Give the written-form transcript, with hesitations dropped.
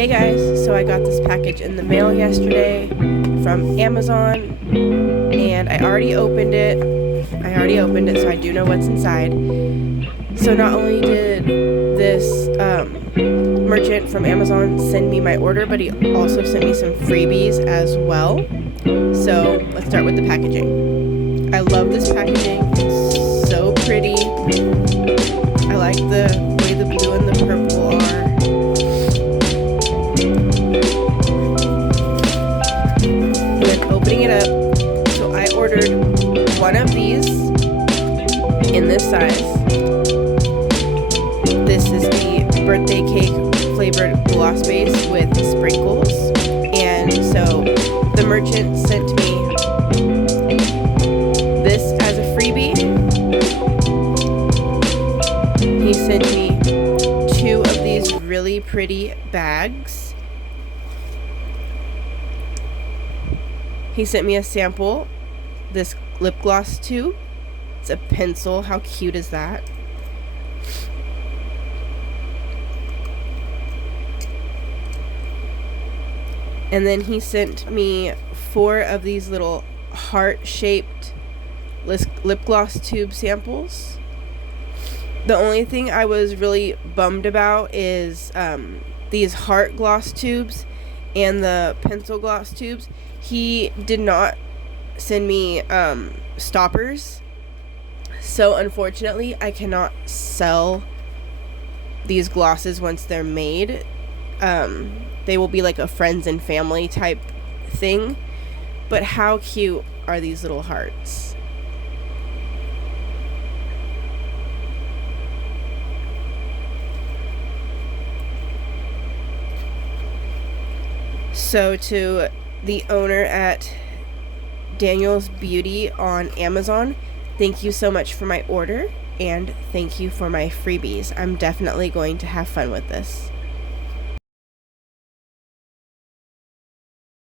Hey guys, so I got this package in the mail yesterday from Amazon and I already opened it. So I do know what's inside. So not only did this merchant from Amazon send me my order, but he also sent me some freebies as well. So let's start with the packaging. I love this packaging. It's so pretty. I like the way the blue and the purple are. And then opening it up, so I ordered one of these in this size. This is the birthday cake flavored gloss base with sprinkles. And so the merchant sent me this as a freebie. He sent me 2 of these really pretty bags. He sent me a sample, this lip gloss tube. It's a pencil. How cute is that? And then he sent me 4 of these little heart-shaped lip gloss tube samples. The only thing I was really bummed about is these heart gloss tubes and the pencil gloss tubes. He did not send me stoppers. So unfortunately, I cannot sell these glosses once they're made. They will be like a friends and family type thing. But how cute are these little hearts? So to the owner at Daniel's Beauty on Amazon, thank you so much for my order, and thank you for my freebies. I'm definitely going to have fun with this.